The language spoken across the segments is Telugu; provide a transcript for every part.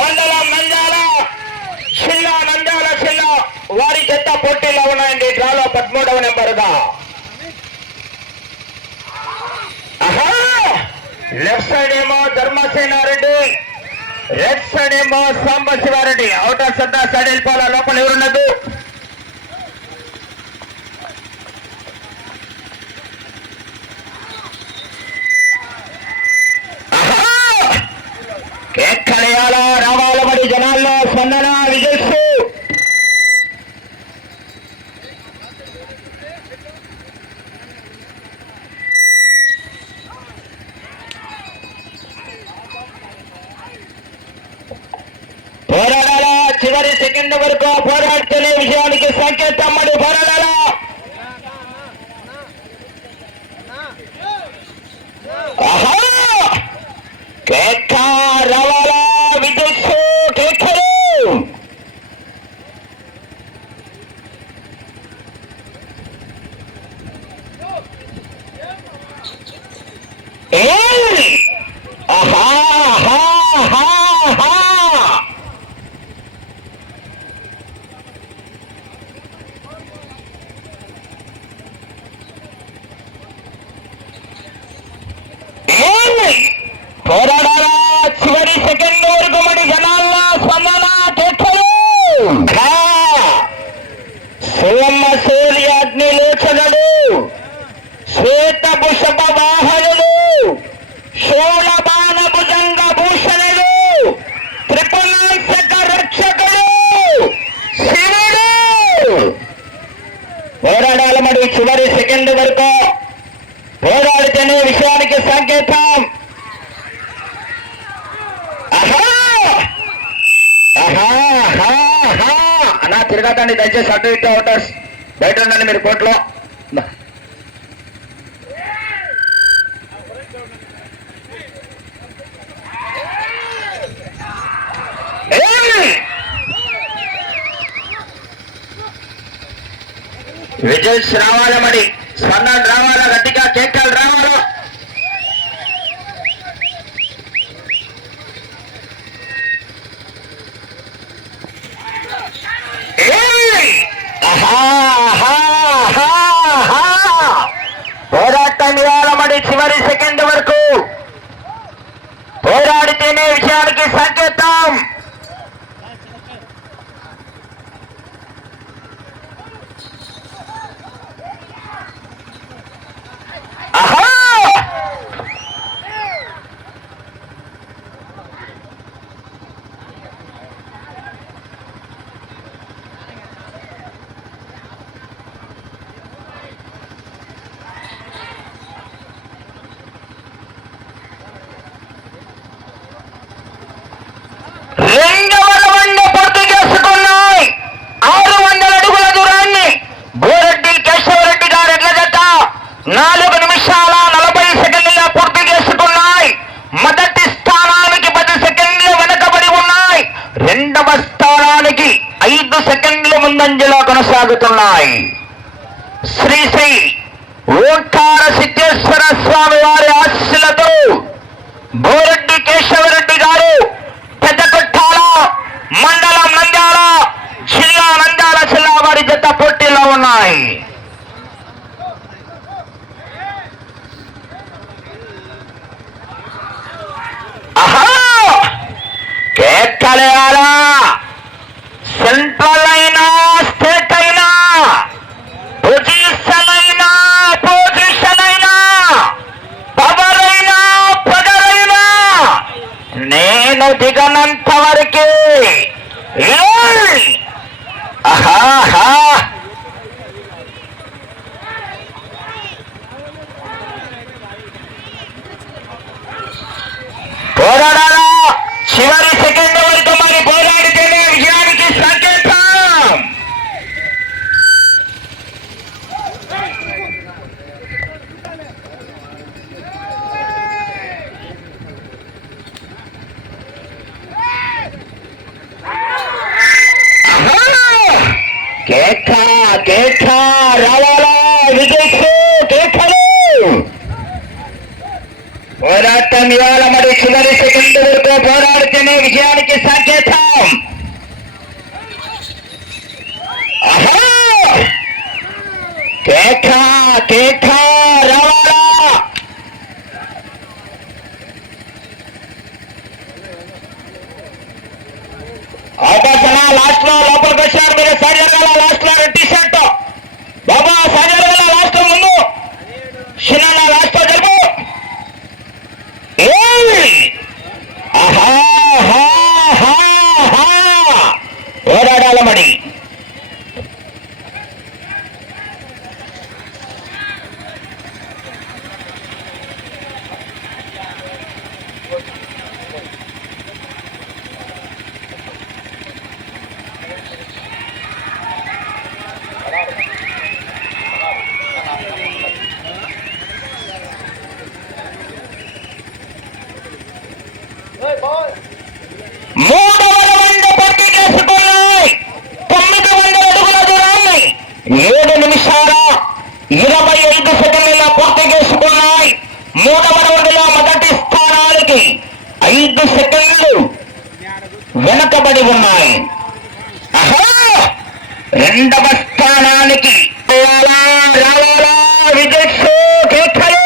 మండలం నంద్యాల జిల్లా నంద్యాల జిల్లా వారి జత పోటీలో ఉన్నాయండి. డ్రాలో 13వ నెంబరుగా లెఫ్ట్ సైడ్ ఏమో ధర్మసేనారెడ్డి, రైట్ సైడ్ ఏమో సాంబశివారెడ్డి. అవుటర్ సద్దా సైడ్ వెళ్ళిపోవాల, లోపల ఎవరున్నది? కేక్కలేయాల రావాలబడి జనాల్లో స్పందన విజయస్సు. పోరాడాల చివరి సెకండ్ వరకు పోరాడుతున్న విషయానికి సంకేతం. మరి పోరాడాల కేక రావాల విజయస్సు. కేకలు పోరాడాలా చివరి సెకండ్ వరకు మరి జనాల్లో స్పందన. కేకలు సోమ సూర్యాగ్ని లోచనలు, శ్వేత భుషభ వాహనులు, శూలబాణ భుజంగ భూషణులు, త్రిపుణాంశక రక్షకులు శివుడు. పోరాడాల మరి చివరి సెకండ్ వరకు పోరాడితేనే విషయానికి సంకేతం. అన్నా తిరగతండి దయచేసి, అటు ఇటు అవుటర్స్ బయట ఉండండి మీరు కోర్టులో. విజయ్ రావాల మరి, స్పందన రావాలా, గట్టిగా కేకలు రావాలా. పోరాటం ఇవ్వాల మరి చివరి సెకండ్ వరకు పోరాడితేనే విషయానికి సంకేతం. ముందంజలో కొనసాగుతున్నాయి. శ్రీ శ్రీ ఓంకార సిద్ధేశ్వర స్వామి వారి ఆశీస్సులతో బోరెడ్డి కేశవరెడ్డి గారు పెద్దకొట్టాల మండలం నంద్యాల జిల్లా నంద్యాల జిల్లా వారి జత పోటీలో ఉన్నాయి. కేకలేయాలా, సెంట్రల్ అయినా స్టేట్ అయినా పొజిషన్ అయినా పవర్ అయినా పగరైనా నేను దిగనంత వరకే. పోరాడాలా చివరి సెకండ్ వరకు మరి పోరాడితేనే విజయానికి సంకేతం. కేక రావాలా విజయ్ కేకలు. పోరాటం ఇవాళ మరి చివరి సెకండ్ వరకు పోరాడితేనే విజయానికి సంకేతం. కేకా కేకా రావాలా అవకాశం లాస్ట్ లో లోపలికి వచ్చారు. మీరు సరిగా లాస్ట్ లో టీ షర్ట్ బాబా సరిగా లాస్ట్ లో ముందు చిన్న లాస్ట్ లో జరుపు. పోరాడాల మరి వెనకబడి ఉన్నాయి. రెండవ స్థానానికి రావాలా విజయ్ కేఖలు.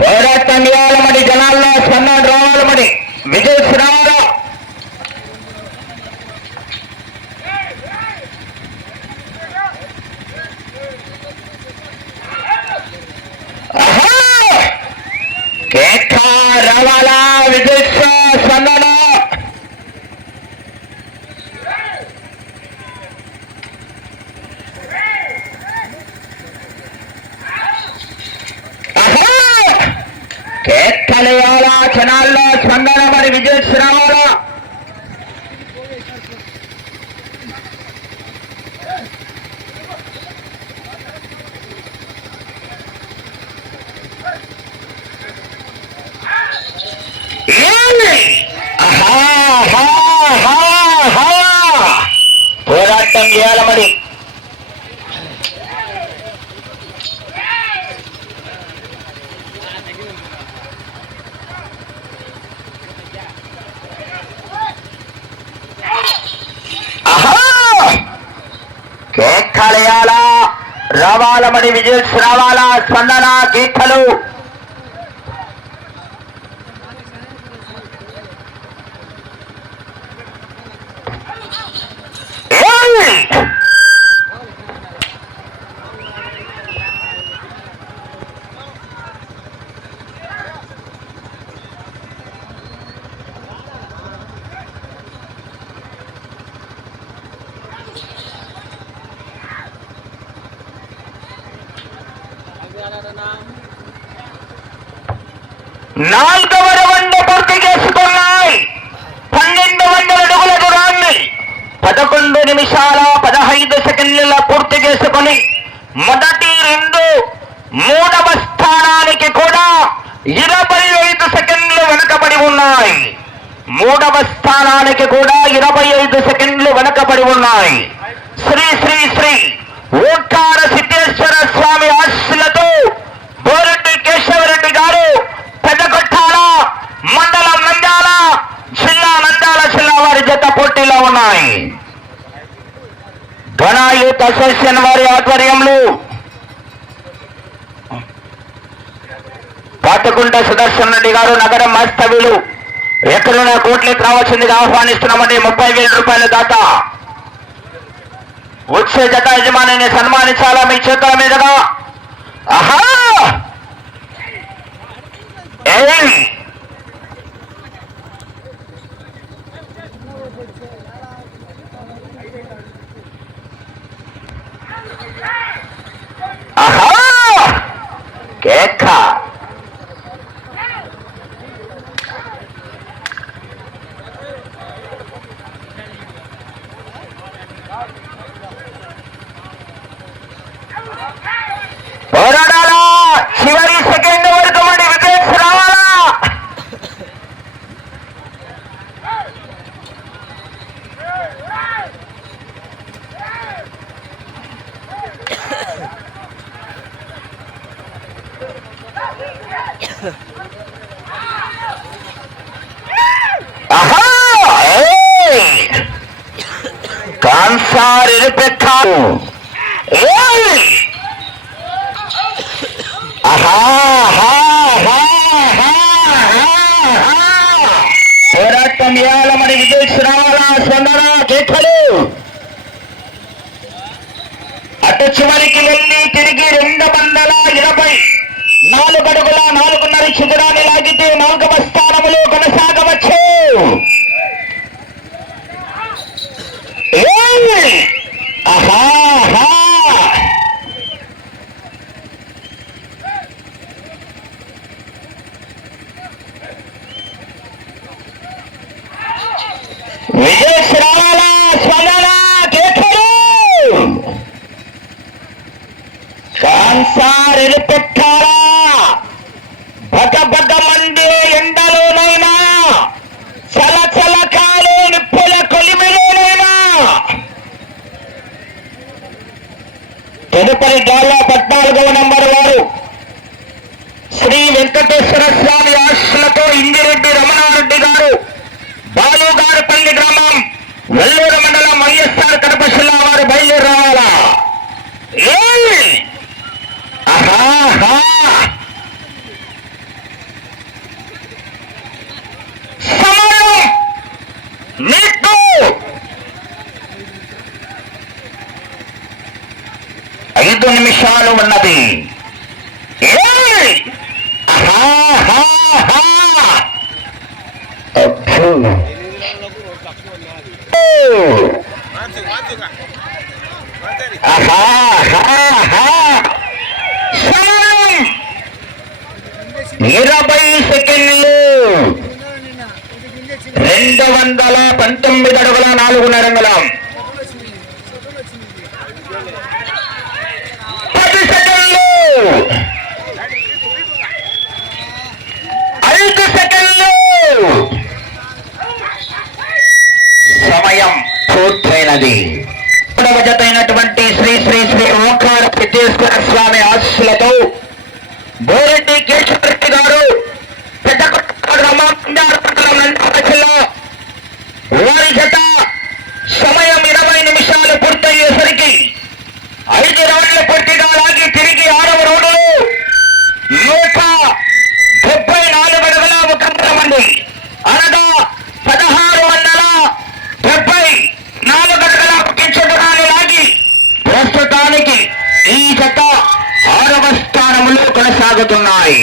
పోరాటం ఇవ్వాలమడి జనాల్లో స్పందన రావాలమడి విజయ్ రావాలా. రావాలా విజయ్ స్పందన. కేకలేయాలా క్షణాల్లో స్పందన మరి విజయ్ రావాలా. పోరాటం చేయాల మరి. కేకలేయాలా రావాల మరి విజయ్ రావాలా స్పందన కేకలు. నాలుగవ రౌండ్ పూర్తి చేసుకున్నాయి. 1200 అడుగుల దూరాన్ని 11 నిమిషాల 15 సెకండ్ల పూర్తి చేసుకుని మొదటి 2 మూడవ స్థానానికి కూడా 25 సెకండ్లు వెనుకబడి ఉన్నాయి. మూడవ స్థానానికి కూడా 25 సెకండ్లు వెనుకబడి ఉన్నాయి. శ్రీ శ్రీ శ్రీ ఓంకార సిద్ధేశ్వర స్వామి ఆశీస్సులతో బోరెడ్డి కేశవరెడ్డి గారు పెద్దకొట్టాల మండలం నంద్యాల జిల్లా వారి జత పోటీలో ఉన్నాయి. ఘన యూత్ అసోసియేషన్ వారి ఆధ్వర్యంలో పాతకుంట సుదర్శన్ రెడ్డి గారు నగరం వాస్తవ్యులు ఎక్కడున్న కోట్లకి రావాల్సిందిగా ఆహ్వానిస్తున్నామండి. 30,000 రూపాయల దాత వచ్చే జత యజమానిని సన్మానించాలా మీ చేతుల మీదుగా. ఆహా ఆహా కేక పోరాడాలా చివరి సెకండ్ వరకు మరి విజయ్ రావాలా. కాన్సారి పెట్టారు. పోరాటం ఇవ్వాలని విదేశీ రావాలా స్పందన కేకలు. అటు చివరికి వెళ్ళి తిరిగి 224 అడుగుల 4.5 చదరాన్ని లాగితే 4వ స్థానంలో కొనసాగవచ్చు. విదేశీ రావాలా స్పందన కేకలు. కాన్సారి పెట్టారా బగ మంది ఎండలోనైనా చల కాలు నిప్పుల కొలిమిలోనైనా తదుపరి గాల్లో 14వ నంబర్ వారు శ్రీ వెంకటేశ్వర స్వామి ఆశలతో ఇందిరెడ్డి రమణారెడ్డి గారు, బాలుగారుపల్లి గ్రామం, వెల్లూరు మండలం, వైఎస్ఆర్ కడప జిల్లా వారు బయలుదేరి రావాలా. సమయం మీకు 5 నిమిషాలు ఉన్నది. సమయం 20 సెకండ్లు. 219 అడుగుల 4.5 అంగుళం. 10 సెకండ్లు. 5 సెకండ్లు. సమయం పూర్తయినది. జత అయినటువంటి శ్రీ శ్రీ శ్రీ ఓంకార సిద్ధేశ్వర స్వామి ఆశీస్సులతో బోరెడ్డి కేశవరెడ్డి గారు, పెద్దకొట్ట గ్రామం, జిల్లా వారి జత సమయం 20 నిమిషాలు పూర్తయ్యేసరికి 5 రౌండ్ల పూర్తిగా లాగి తిరిగి 6వ రౌండ్లు 174 అడుగుల 1 మంది అనగా 1674 అడుగుల పుట్టించడాన్ని లాగి ప్రస్తుతానికి ఈ జత 6వ స్థానంలో కొనసాగుతున్నాయి.